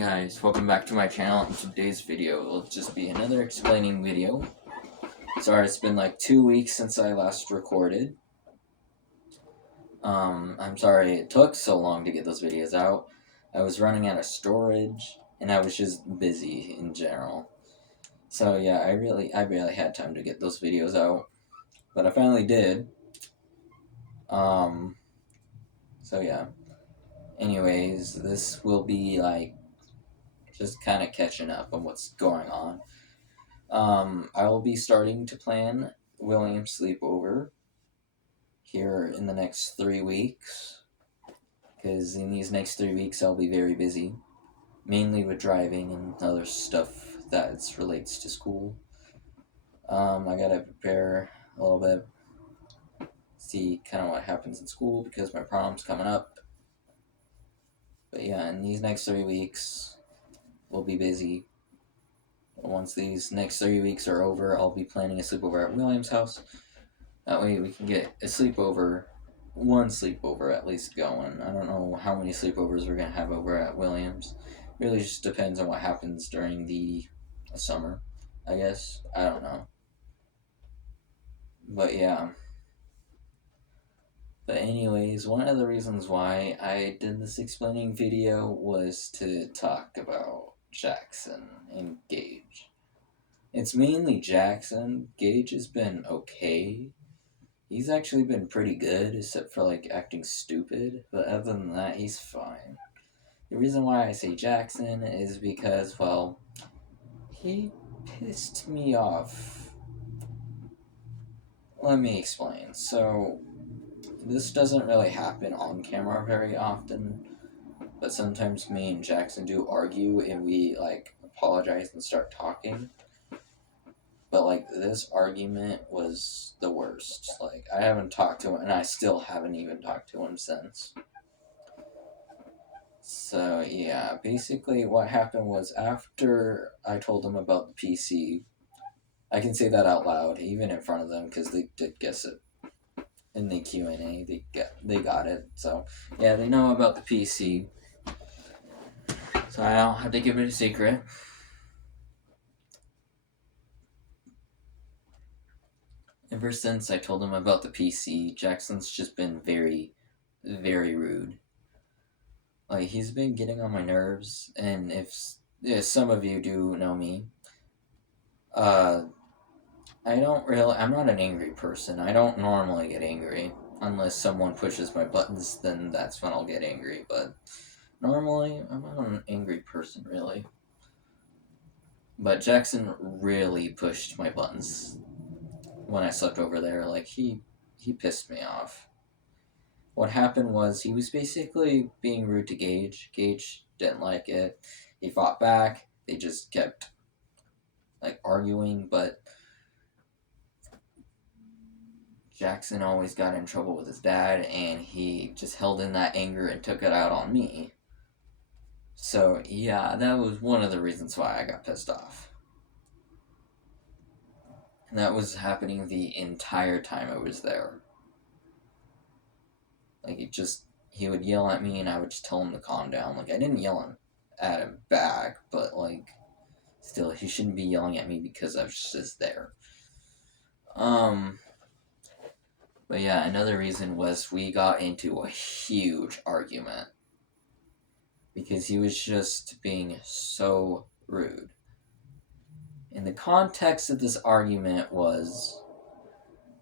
Hey guys, welcome back to my channel. In today's video, it'll just be another explaining video. Sorry, it's been like 2 weeks since I last recorded. I'm sorry it took so long to get those videos out. I was running out of storage, and I was just busy in general. So yeah, I barely had time to get those videos out, but I finally did. So yeah. Anyways, this will be like just kind of catching up on what's going on. I will be starting to plan William's sleepover here in the next 3 weeks, because in these next 3 weeks I'll be very busy, mainly with driving and other stuff that relates to school. I gotta prepare a little bit, see kind of what happens in school because my prom's coming up. But yeah, in these next 3 weeks, we'll be busy. Once these next 3 weeks are over, I'll be planning a sleepover at William's house. That way we can get one sleepover at least going. I don't know how many sleepovers we're going to have over at Williams. Really just depends on what happens during the summer, I guess. I don't know. But yeah. But anyways, one of the reasons why I did this explaining video was to talk about Jackson and Gage. It's mainly Jackson. Gage has been okay. He's actually been pretty good, except for like acting stupid, but other than that, he's fine. The reason why I say Jackson is because, well, he pissed me off. Let me explain. So, this doesn't really happen on camera very often, but sometimes me and Jackson do argue and we like apologize and start talking. But like this argument was the worst. Like I haven't talked to him, and I still haven't even talked to him since. So yeah, basically what happened was after I told him about the PC, I can say that out loud, even in front of them, because they did guess it in the Q&A. They got it. So yeah, they know about the PC. So I don't have to give it a secret. Ever since I told him about the PC, Jackson's just been very, very rude. Like he's been getting on my nerves, and if some of you do know me, I'm not an angry person. I don't normally get angry. Unless someone pushes my buttons, then that's when I'll get angry. But normally, I'm not an angry person, really. But Jackson really pushed my buttons when I slept over there. Like, he pissed me off. What happened was he was basically being rude to Gage. Gage didn't like it. He fought back. They just kept, like, arguing, but Jackson always got in trouble with his dad, and he just held in that anger and took it out on me. So, yeah, that was one of the reasons why I got pissed off. And that was happening the entire time I was there. Like, he would yell at me, and I would just tell him to calm down. Like, I didn't yell at him back, but, like, still, he shouldn't be yelling at me because I was just there. But yeah, another reason was we got into a huge argument. Because he was just being so rude. And the context of this argument was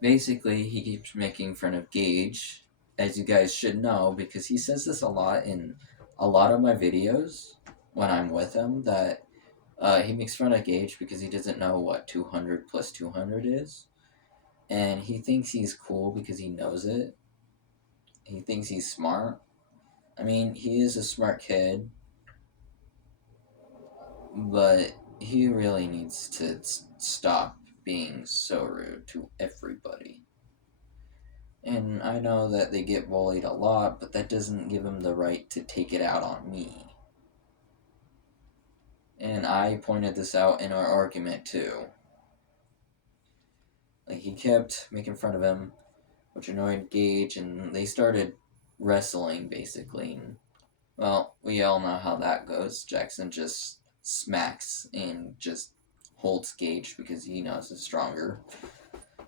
basically he keeps making fun of Gage, as you guys should know, because he says this a lot in a lot of my videos when I'm with him, that he makes fun of Gage because he doesn't know what 200 plus 200 is. And he thinks he's cool because he knows it. He thinks he's smart. I mean, he is a smart kid, but he really needs to stop being so rude to everybody. And I know that they get bullied a lot, but that doesn't give him the right to take it out on me. And I pointed this out in our argument too. Like, he kept making fun of him, which annoyed Gage, and they started wrestling, basically. Well, we all know how that goes. Jackson just smacks and just holds Gage because he knows he's stronger.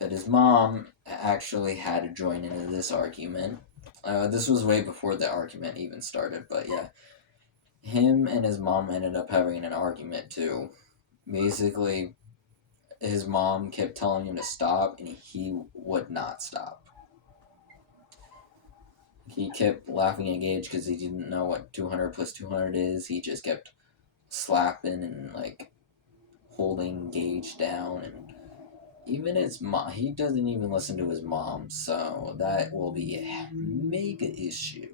But his mom actually had to join into this argument. This was way before the argument even started, but yeah. Him and his mom ended up having an argument too. Basically, his mom kept telling him to stop, and he would not stop. He kept laughing at Gage because he didn't know what 200 plus 200 is. He just kept slapping and like holding Gage down, and even his mom, he doesn't even listen to his mom, so that will be a mega issue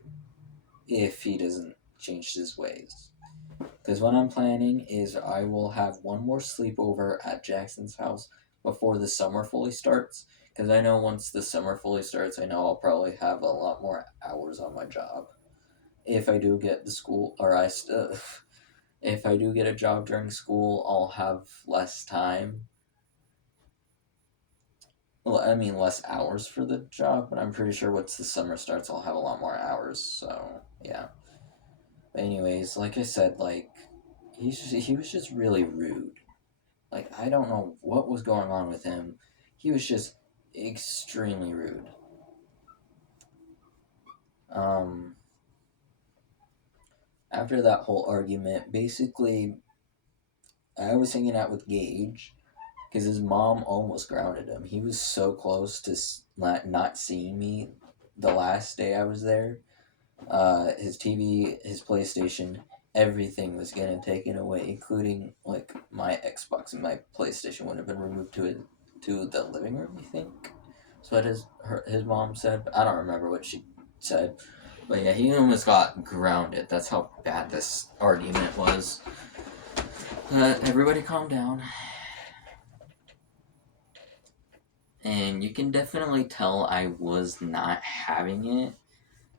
if he doesn't change his ways. Because what I'm planning is I will have one more sleepover at Jackson's house before the summer fully starts. Because I know once the summer fully starts, I know I'll probably have a lot more hours on my job. If I do get the school, or if I do get a job during school, I'll have less time. Well, I mean, less hours for the job, but I'm pretty sure once the summer starts, I'll have a lot more hours. So, yeah. But anyways, like I said, like, he was just really rude. Like, I don't know what was going on with him. He was just extremely rude. Um, After that whole argument, basically, I was hanging out with Gage because his mom almost grounded him. He was so close to not seeing me the last day I was there. His TV, his PlayStation, everything was getting taken away, including like my Xbox and my PlayStation would have been removed to the living room. I think that's what his mom said. I don't remember what she said, but yeah, he almost got grounded. That's how bad this argument was. Everybody, calm down. And you can definitely tell I was not having it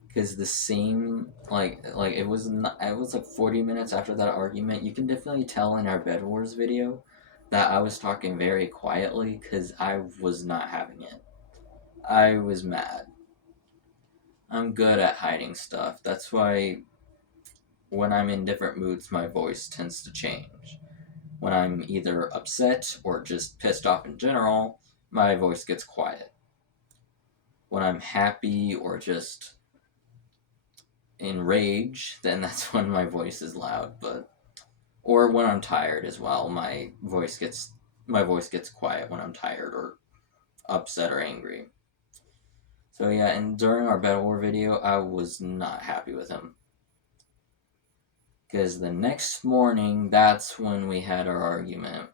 because the same like it was not, it was like 40 minutes after that argument. You can definitely tell in our Bed Wars video that I was talking very quietly because I was not having it. I was mad. I'm good at hiding stuff. That's why when I'm in different moods my voice tends to change. When I'm either upset or just pissed off in general, my voice gets quiet. When I'm happy or just in rage, then that's when my voice is loud. But or when I'm tired as well, my voice gets quiet when I'm tired or upset or angry. So yeah, and during our Battle War video, I was not happy with him because the next morning, that's when we had our argument.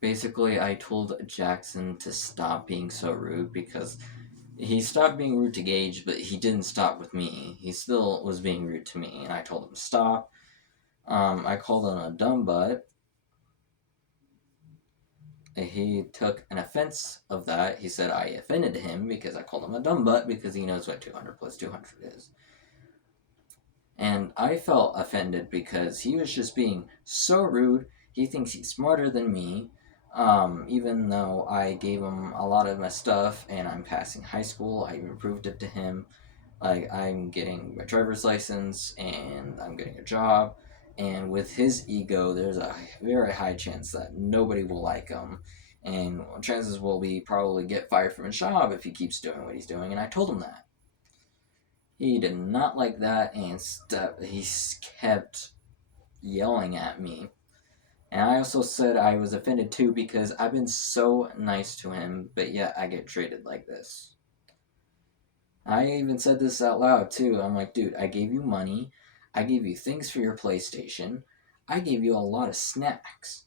Basically, I told Jackson to stop being so rude because he stopped being rude to Gage, but he didn't stop with me. He still was being rude to me, and I told him to stop. I called him a dumb butt. He took an offense of that. He said I offended him because I called him a dumb butt because he knows what 200 plus 200 is. And I felt offended because he was just being so rude. He thinks he's smarter than me, even though I gave him a lot of my stuff and I'm passing high school. I even proved it to him. Like, I'm getting my driver's license and I'm getting a job. And with his ego, there's a very high chance that nobody will like him. And chances will be probably get fired from his job if he keeps doing what he's doing. And I told him that. He did not like that and he kept yelling at me. And I also said I was offended too because I've been so nice to him, but yet I get treated like this. I even said this out loud too. I'm like, dude, I gave you money. I gave you things for your PlayStation. I gave you a lot of snacks.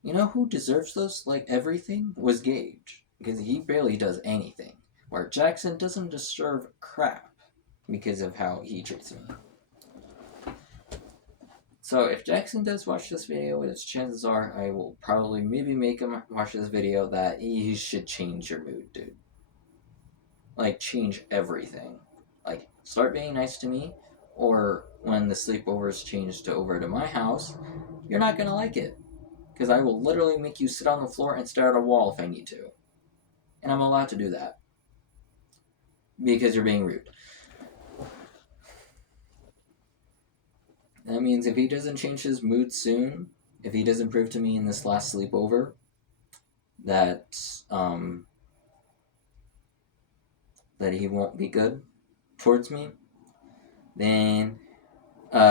You know who deserves those, like everything? Was Gage. Because he barely does anything. Where Jackson doesn't deserve crap because of how he treats me. So if Jackson does watch this video, which chances are I will probably maybe make him watch this video, that you should change your mood, dude. Like, change everything. Like, start being nice to me, or when the sleepovers change to over to my house, you're not gonna like it. Because I will literally make you sit on the floor and stare at a wall if I need to. And I'm allowed to do that. Because you're being rude. That means if he doesn't change his mood soon, if he doesn't prove to me in this last sleepover that that he won't be good towards me, then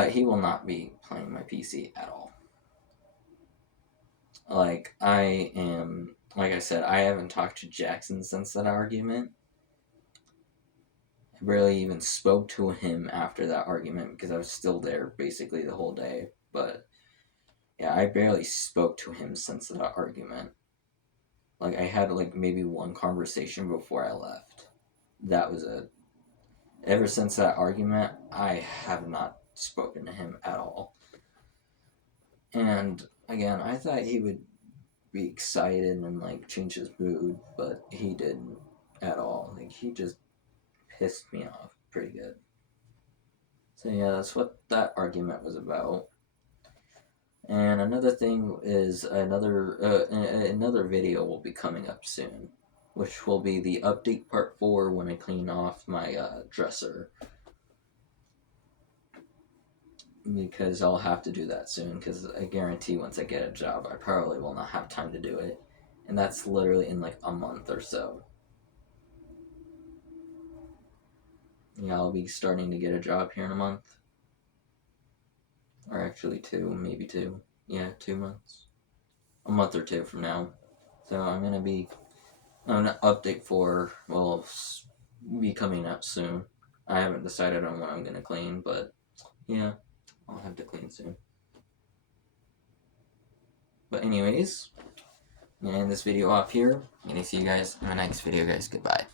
he will not be playing my PC at all. Like like I said, I haven't talked to Jackson since that argument. I barely even spoke to him after that argument because I was still there basically the whole day. But yeah, I barely spoke to him since that argument. Like I had like maybe one conversation before I left. That was it. Ever since that argument, I have not spoken to him at all. And again, I thought he would be excited and like change his mood, but he didn't at all. Like he just pissed me off pretty good. So yeah, that's what that argument was about. And another thing is another video will be coming up soon, which will be the update part 4 when I clean off my dresser. Because I'll have to do that soon, because I guarantee once I get a job, I probably will not have time to do it. And that's literally in like a month or so. Yeah, I'll be starting to get a job here in a month. Or actually 2, maybe 2. Yeah, 2 months. A month or 2 from now. So I'm going to update 4 will be coming up soon. I haven't decided on when I'm going to clean, but yeah, I'll have to clean soon. But anyways, I'm going to end this video off here. I'm going to see you guys in the next video, guys. Goodbye.